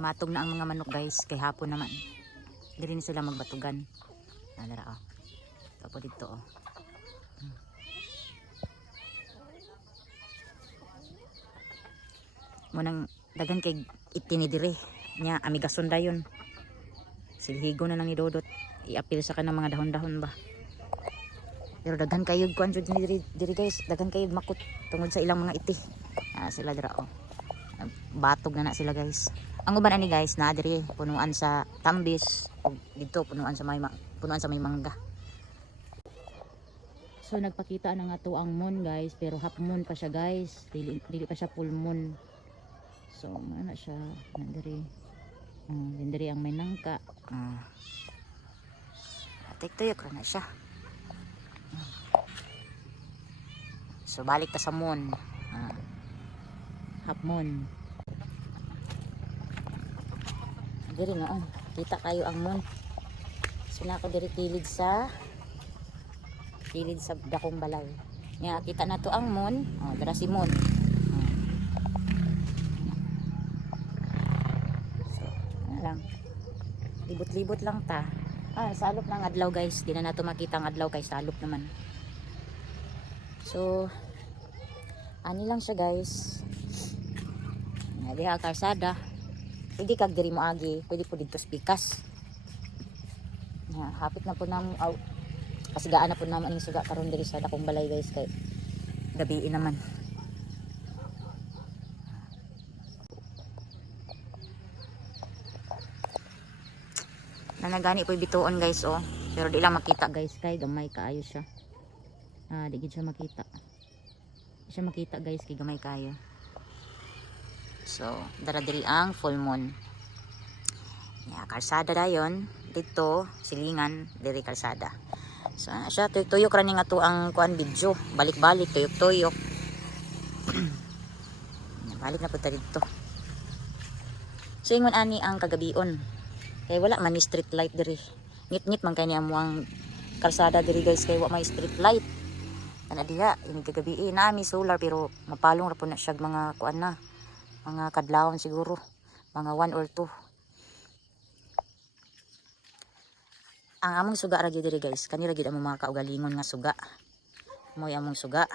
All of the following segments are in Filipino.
Namatog na ang mga manok guys, kay hapon naman. Dili na sila magbatugan. Nadara oh. Tapos dito oh. Munang dagan kay itinidire nya amigason dayon. Silhigo na lang ni Dodot. Iapil sa kanang mga dahon-dahon ba. Pero daghan kayo kuan jud ni diri guys, daghan kayo makot tungod sa ilang mga iti. Sila dira oh. Batog na sila guys. Ang uban ani guys na diri punuan sa tambis ug dito punuan sa may mangga. So nagpakita na nga to ang moon guys, pero half moon pa siya guys. Dili pa siya full moon. So mana siya na diri. Diri ang may nangka. Tuyok na siya. So balik ta sa moon. Half moon. Diri na oh. Kita kayo ang moon. So na ako diri kilid sa dakong balay. Nya kita na to ang moon. Dara si moon. So lang. Libot-libot lang ta. Salop ng adlaw guys. Di na nato makita ang adlaw kay salop naman. So ani lang siya guys. Diha karsada. Pwede kag diri mo agi, pwede po dito spikas. Hapit na po namo pasigaan na po naman ang suga karon diri sa dakong balay guys kay gabi naman. Nanagani po bituon guys oh. Pero di lang makita guys kay gamay kaayo siya. Di gid siya makita. Di siya makita guys kay gamay kaayo. So, dara diri ang full moon. Kalsada dayon dito silingan diri kalsada. So, siya tuyok ra ni nga to ang kuan video. Balik-balik tuyok-tuyok. Balik na po ta dito. So, ingon ani ang kagabion. Kay wala man ni street light diri. Ngit-ngit man kay niya mo ang kalsada diri guys kay wala may street light. Ana diha ini kagabi nami solar pero mapalong ra po na siya mga kuan na. Mga kadlawon siguro. Mga 1 or 2. Ang among suga ra gyud diri guys. Kani ra gyud among mga kaugalingon nga suga. Moy among suga.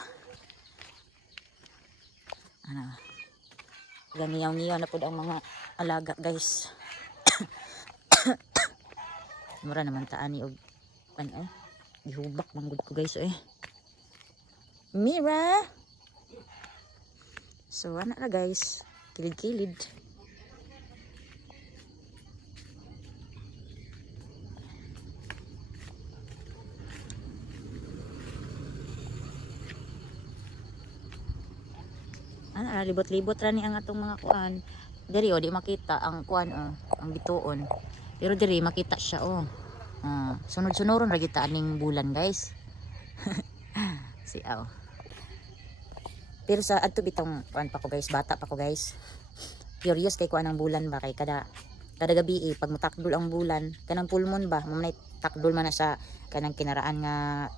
Ganiyaw-niyaw na pud ang mga alaga guys. Mura naman ta ani og gihubak manggod ko guys Mira. So ana ra guys. Kilid-kilid. Libot-libot ra ni ang atong mga kuan. Diri di makita ang kuan ang bituon. Pero diri makita siya sunod-sunuron ra kita aning bulan guys. Siaw. Pero sa adto bitong kuan pa ko guys, bata pa ko guys. Curious kay kuan ang bulan ba kay kada gabi pag mutakdol ang bulan, kanang full moon ba, mamay takdol man na sa kanang kinaraan nga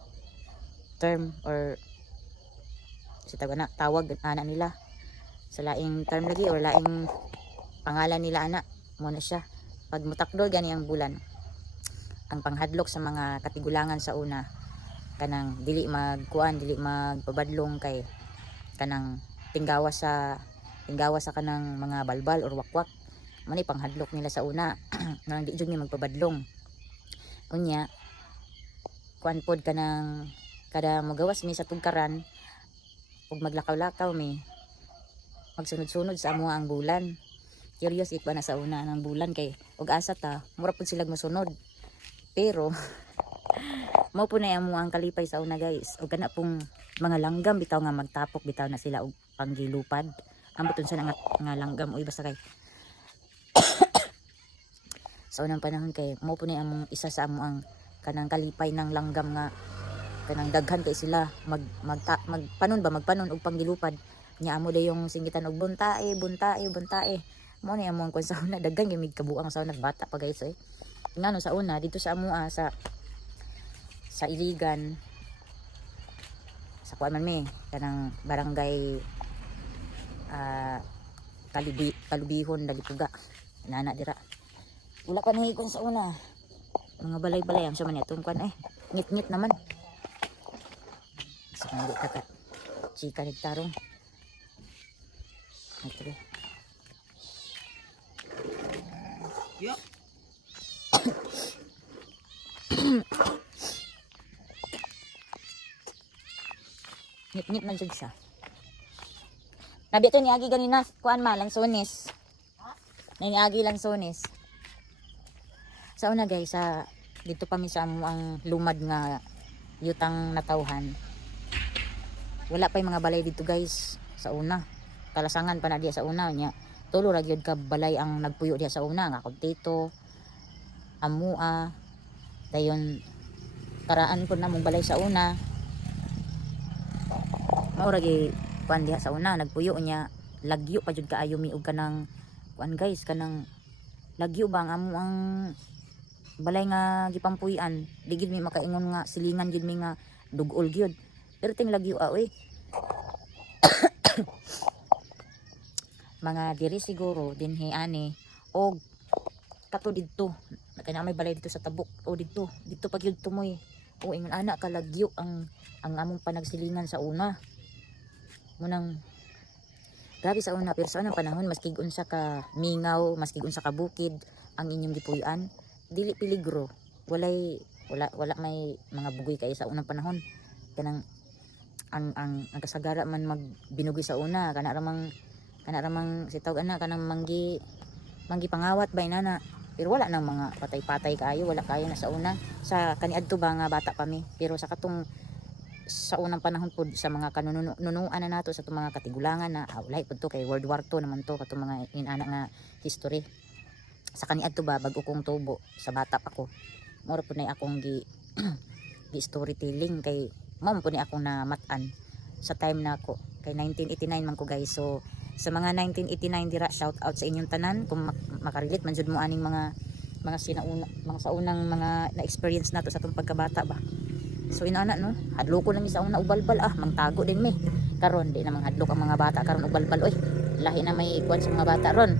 term or tawag ana nila. Sa laing term lagi or laing pangalan nila ana mo na siya. Pag mutakdol gani ang bulan. Ang panghadlok sa mga katigulangan sa una kanang dili magpabadlong kay kanang tinggawa sa kanang mga balbal or wakwak man panghadlok nila sa una. Nang di jud ni magpabadlong unya kuan pod kanang kada magawas mi sa tugkaran ug maglakaw-lakaw mi magsunod-sunod sa amo ang bulan. Curious ba na sa una ng bulan kay ug asa ta mura pud sila mosunod pero mao po na amo ang kalipay sa una guys ug kana pong mga langgam bitaw nga magtapok bitaw na sila og panggilupad ambuton sa nga langgam uy basta kay sa unang panahon kay mao po na among isa sa amo ang kanang kalipay ng langgam nga kanang daghan kay sila magpanon og panggilupad nya amo day yung singitan og buntae mao ni among kun sa una daghan gyud kabuang sa una bata pa guys ngano sa una dito sa amo sa Iligan sa kuan man mi kanang barangay Kalubihon Dalipuga Nana dira. Wala pa nahikon sa una. Mga balay-balay ang siya man itong kwan eh. Ngit-ngit naman. Sa kanili takat. Chika nagtarong. Ito ba? Yup. Ngit-ngit man jud siya. Nabi ito niagi ganina, kuan ma, lansones. Niagi lansones. Sa una guys, dito pa mi sa ang lumad nga yutang natawhan. Wala pa yung mga balay dito guys sa una. Kalasangan pa na diya sa una nya. Tulo ra gyud ka balay ang nagpuyo diya sa una nga kontito, amua, dayon karaan po na mong balay sa una. Maura gi kuan diha sa una nagpuyo nya, lagyo pa jud kaayo miog kanang kuan guys, kanang lagyo ba ang amo ang balay nga gipampuyan. Di gid mi makaingon nga silingan gid mi nga dugol gyud. Pero ting lagyo oy. Mga diri siguro dinhi ani og kato didto kana may balay dito sa tabok o dito pag yun tumoy o ingon ana kalagyo ang among panagsilingan sa una munang grabe sa una. Pero sa unang panahon maski unsa ka mingaw, maski unsa ka bukid ang inyong gipuy-an, dili peligro. Wala may mga bugoy kay sa unang panahon. Kanang ang kasagara man magbinugoy sa una kana ramang sitawag ana kanang manggi pangawat bay nana. Pero wala nang mga patay-patay kaayo, wala kayo na sa una. Sa kaniadto ba nga bata pa mi. Pero sa katong sa unang panahon po sa mga kanunuan na nato sa itong mga katigulangan na wala po to kay World War II naman to katong mga inana nga history. Sa kaniadto ba bago kong tubo sa bata pa ko. Moro po na akong gi storytelling kay mom po ni akong namatan sa time na ako kay 1989 man ko guys. So sa mga 1989 dira, shout out sa inyong tanan kung makarelate man jud mo aning mga sa unang mga na-experience nato sa atong pagkabata ba. So inana no, hadloko lang mi sa una ubalbal mangtago din mi. Karon di na manghadlok ang mga bata karon ubalbal oy. Lahi na may kuan sa mga bata ron.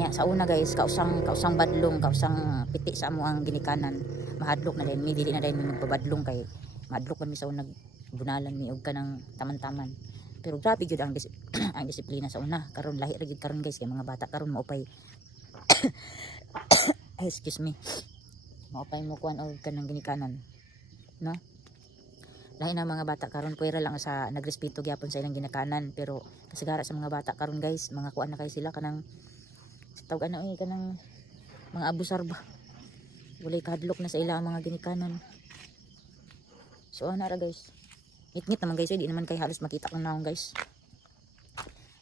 Nya sa una guys, kausang badlong, kausang piti sa amo ang ginikanan. Mahadlok na din mi, dili na din mi magpabadlong kay mahadlok man mi sa unang bunalan mi og kanang taman-taman. Pero grabe gyud ang ang disiplina sa una. Karon lahi ra gyud karon guys kay mga bata karon maupay excuse me. Maupay mo kuan og kanang ginikanan. No? Lahi na mga bata karon puwera lang sa nagrespeto gyapon sa ilang ginikanan, pero kasagara sa mga bata karon guys, mga kuan na kay sila kanang tawag ano kanang mga abusar ba. Walay kahadlok na sa ilang mga ginikanan. So ana ra guys. Ngit-ngit naman guys, di naman kay halos makita kung naon guys.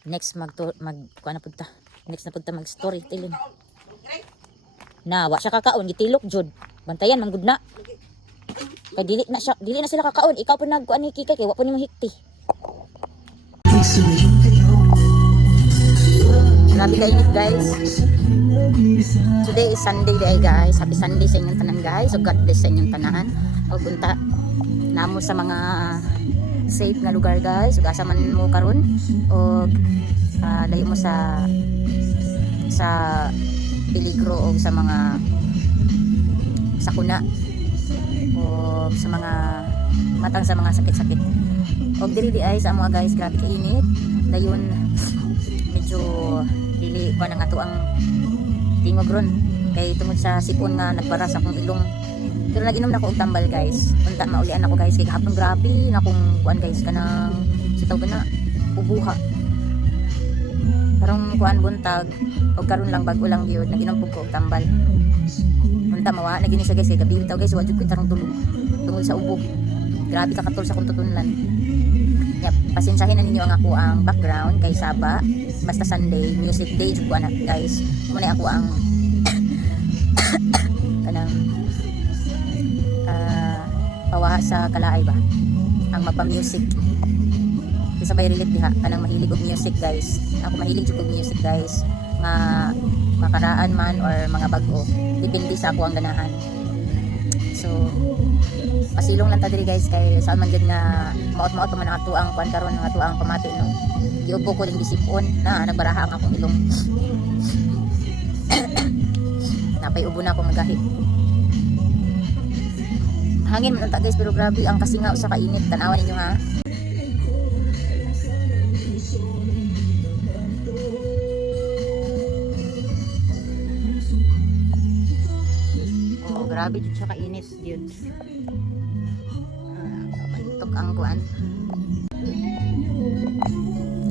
Next kuan na punta. Next na punta mag storytelling. Na wa siya kakaon gitilok jud. Bantayan man gud na. Kay dili na sila kakaon. Ikaw po nagkuan ni Kikay kay wa po nimo hikti. Grabe ka init guys. Today is Sunday day guys. Happy Sunday sa inyong tanan guys. So God bless sa inyong tanan. O punta namo sa mga safe na lugar guys. Ug asa man mo karon o layo mo sa peligro o sa mga sakuna o sa mga matang sa mga sakit-sakit. Og diri di ay sa mga guys, grabe ka init. Dayon medyo dili pa nang ato ang tingog ron kay tungod sa sipon nga nagbara sa akong ilong. Pero nag-inom na ako og tambal guys. Unta maulian ako guys kay kahapon grabe na kung kuan guys kanang sitaw na ubuha. Karong kuan buntag og karon lang bag-o lang gyud nag-inom ko og tambal. Unta mawa na gini sa guys kay gabi bitaw guys wa jud ko tarong tulog tungod sa ubog. Grabe ka katol sa kong tutunan. Yep, pasensyahin na ninyo ang ako ang background kay Saba. Basta Sunday, music day jud ko ana guys. Muna ako ang kanang pawaha sa kalaay ba ang mapa-music. Isa bay relate diha kanang mahilig og music guys. Ako mahilig jud og music guys. Nga makaraan man or mga bag-o. Depende sa ako ang ganahan. So pasilong lang ta diri guys kay saan man gid nga maot-maot man ang ato ang kuan karon ang ato ang pamati no. Giubo ko ding disipon na nagbaraha ang akong ilong. Napay ubo na ako magahi. Hangin man ta guys, pero grabe ang kasingaw sa kainit. Tanawan ninyo ha. Oh, grabe jud siya kainit jud. Mantok ang kuan.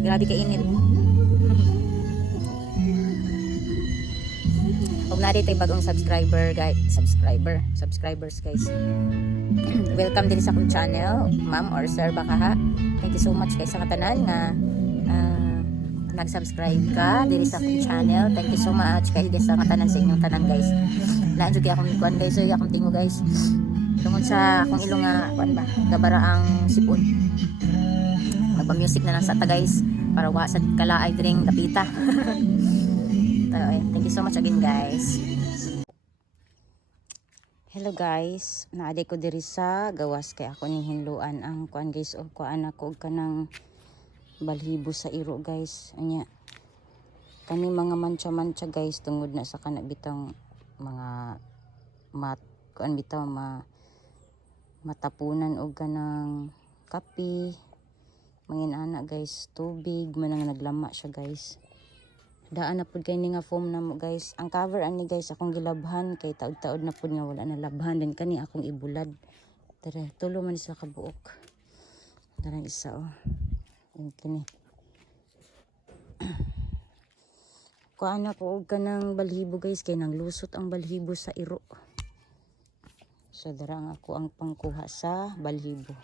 Grabe kainit. Huwag na tayo bagong subscribers guys. Welcome din sa akong channel, ma'am or sir baka ha. Thank you so much guys sa katanan nga nag-subscribe ka diri sa akong channel. Thank you so much kay guys sa katanan sa inyong tanan guys. Laan jud kay akong kuan guys, so akong tingo guys. Tungod sa akong ilong nga kuan ba, gabara ang sipon. Magpa-music na lang sa ta guys para wa sa kalaay diring kapita. Thank you so much again guys. Hello guys, naaday ko diri sa gawas kay ako ning hinluan ang kuan guys o kuan ako og kanang balhibo sa iro guys. Anya kani mga mancha-mancha guys tungod na sa kana bitang mga kuan bitaw matapunan og kanang kape. Mangin-ana guys, tubig man nga naglama siya guys. Daan na pud kay ni nga foam na mo guys. Ang cover ani guys akong gilabhan kay taod-taod na pud nga wala na labhan din kani akong ibulad. Tara, tulo man sa kabuok. Tara isa oh. Ang kini. Kuan ako og kanang balhibo guys kay nang lusot ang balhibo sa iro. So dara nga ako ang pangkuha sa balhibo.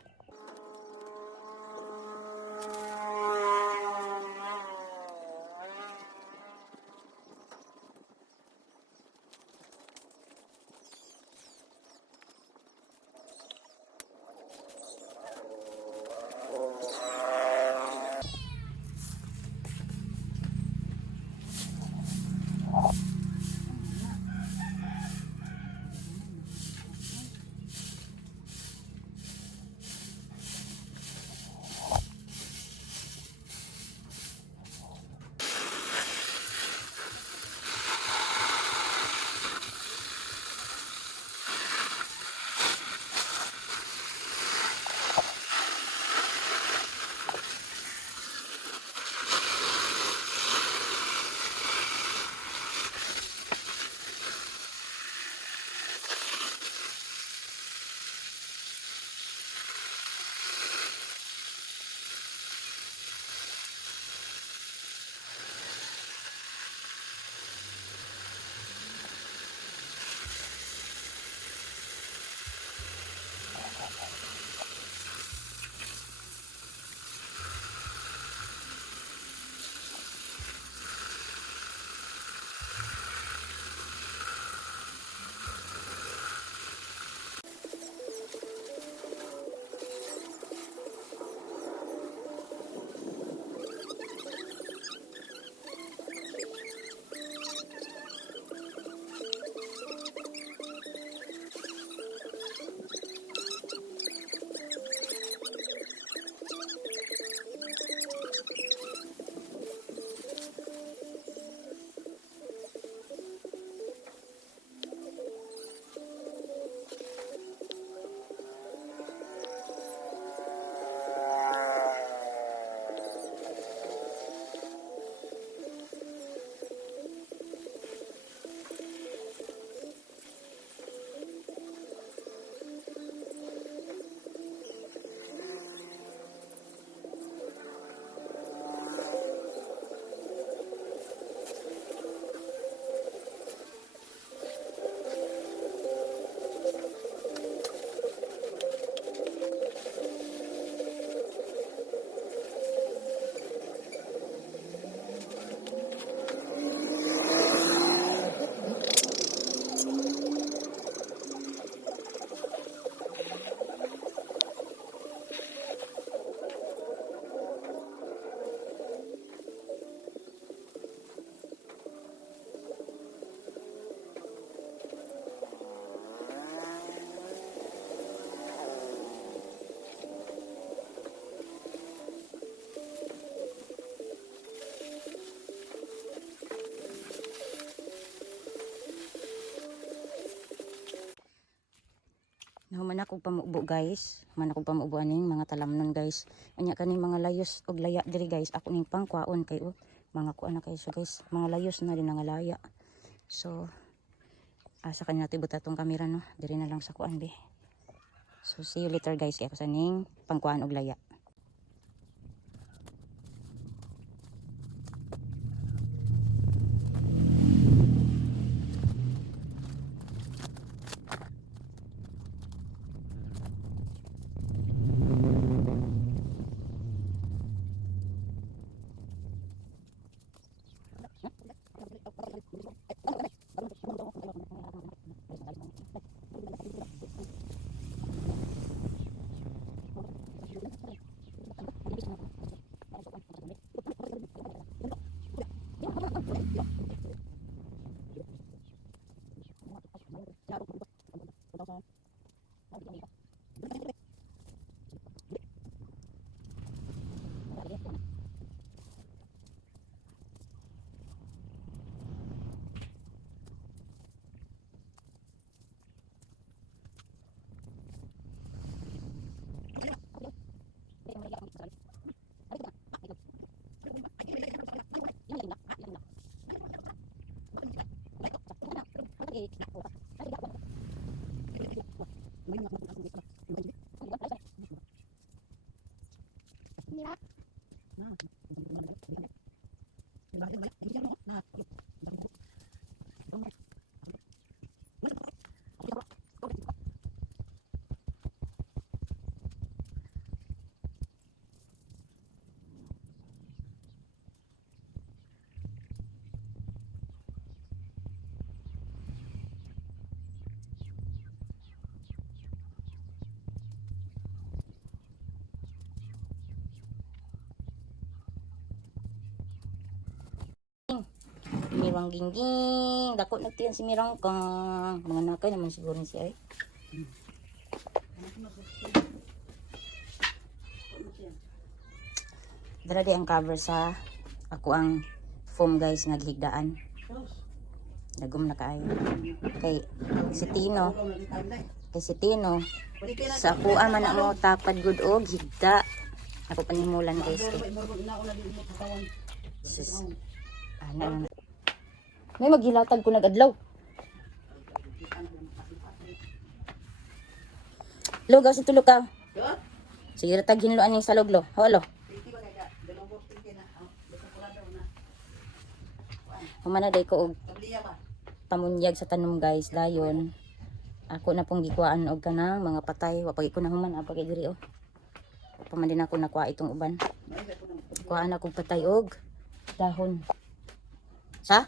Nahuman ako pamubo guys. Man ako pamubo aning mga talamnon guys. Anya kaning mga layos og laya diri guys. Ako ning pangkwaon kay mga kuan na kayo so guys. Mga layos na din nga laya. So asa kanya natin buta tong kamera no. Diri na lang sa kuan be. So see you later guys kay ako sa ning pangkuan og laya. Mirang gingging, dako nagtiyan si Mirang kang mga nakay naman siguro ni siya eh. Dara di ang cover sa ako ang foam guys nga gihigdaan. Dagom na kaayo. Kay si Tino, sa kuan man na mo tapad good og higda. Ako panimulan guys kay. Sus. Ano. May maghilatag ko nag-adlaw. Lugaw si tulog ka. Sige ratag hinluan ning saloglo. Holo. Humana day ko og pamunyag sa tanom guys dayon. Ako na pong gikuan og kanang mga patay. Wa pagi ko na human apa kay diri oh. Paman din ako nakuha itong uban. Kuhaan akong patay og dahon. Sa?